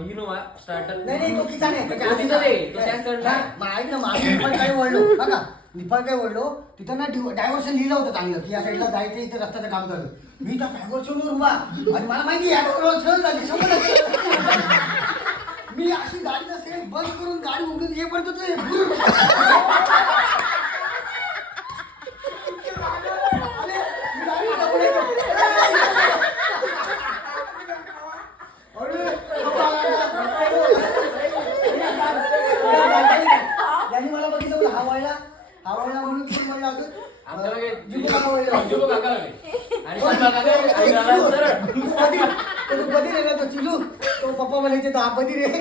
You know starter नाही तो किसान आहे तो तिथं दे, तो त्याच चढला. ऐक ना माझं निफाड काय वळलो बघा निफाड काय वळलो तिथं ना डायव्हर्शन लिहिलं होतं चांगलं की या साईडला जायचं इथे रस्त्याचं काम झालं मी त्या डायव्हर्शनवर उभा आणि मला माहिती आहे सहज झाली मी अशी गाडीचा सेट बंद करून गाडी उघडून ये पण यांनी मला बघितलं हवायला म्हणून कोण म्हणलं होतं बधीर आहे ना तो चिलू तो पप्पा म्हणायचे तो हा बधीर आहे